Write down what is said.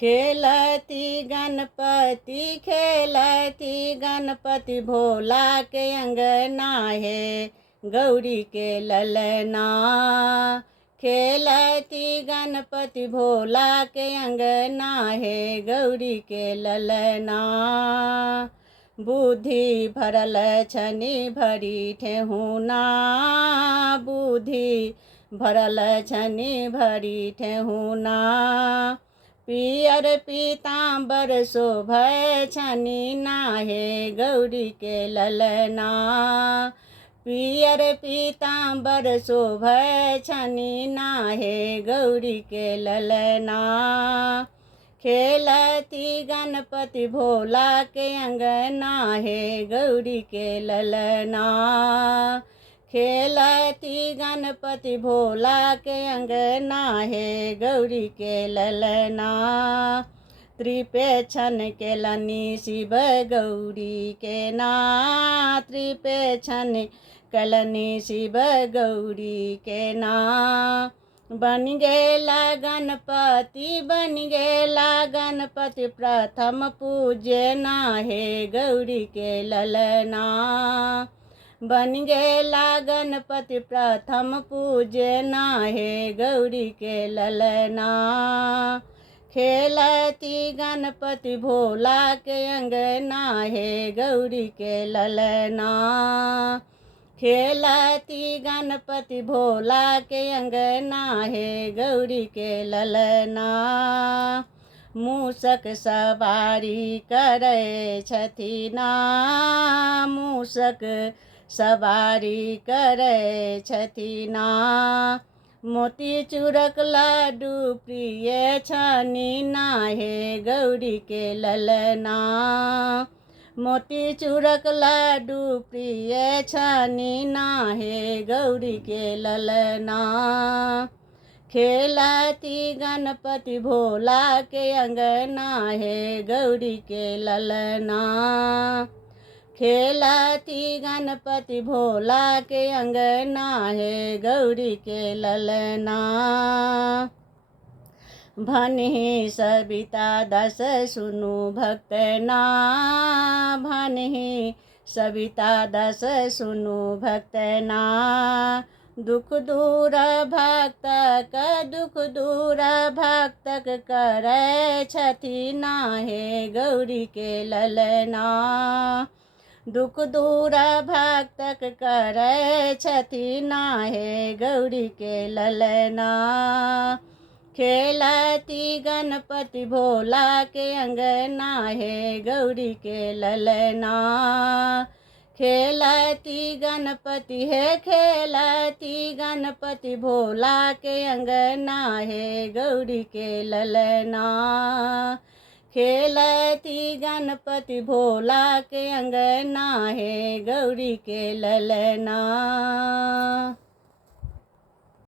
खेलती गणपति भोला के अंगना है गौरी के ललना। खेलती गणपति भोला के अंगना है गौरी के ललना। बुद्धि भरल छनि भरी ठेहुना, बुद्धि भरल छनि भरी ठेहुना। पियर पीताम्बर शोभै छनि नाहे गौरी के ललना। पियर पीताम्बर शोभै छनि नाहे गौरी के ललना। खेलती गणपति भोला के अंगना है गौरी के ललना। खेलती गणपति भोला के अंगना है गौरी के ललना। त्रिपेक्षण केलनि शिव गौरी के ना, त्रिपेक्षण केलनि शिव गौरी के ना। बन गेला गणपति प्रथम पूज्य ना है गौरी के ललना। बन गेला गणपति प्रथम पूज्य ना है गौरी के ललना। खेलती गणपति भोला के अंगना है गौरी के ललना। खेलती गणपति भोला के अंगना है गौरी के ललना। मूषक सवारी करै छथिना, मूषक सवारी करै छथिना। मोतीचूरक लड्डू प्रिय छनि नाहे गौरी के ललना। मोतीचूरक लड्डू प्रिय छनि नाहे गौरी के ललना। खेलती गणपति भोला के अंगना है गौरी के ललना। खेलती गणपति भोला के अंगना है गौरी के ललना। भनहि सविता दस सुनु भक्तना, भनहि सविता दस सुनु भक्तना। दुख दूर भक्तक करै छथि नाहे गौरी के ललना। दुख दूर भक्तक करै छथि नाहे गौरी के ललना। खेलती गणपति भोला के अंगना है गौरी के ललना। खेलती गणपति भोला के अंगना है गौरी के ललना। खेलती गणपति भोला के अंगना है गौरी के ललना।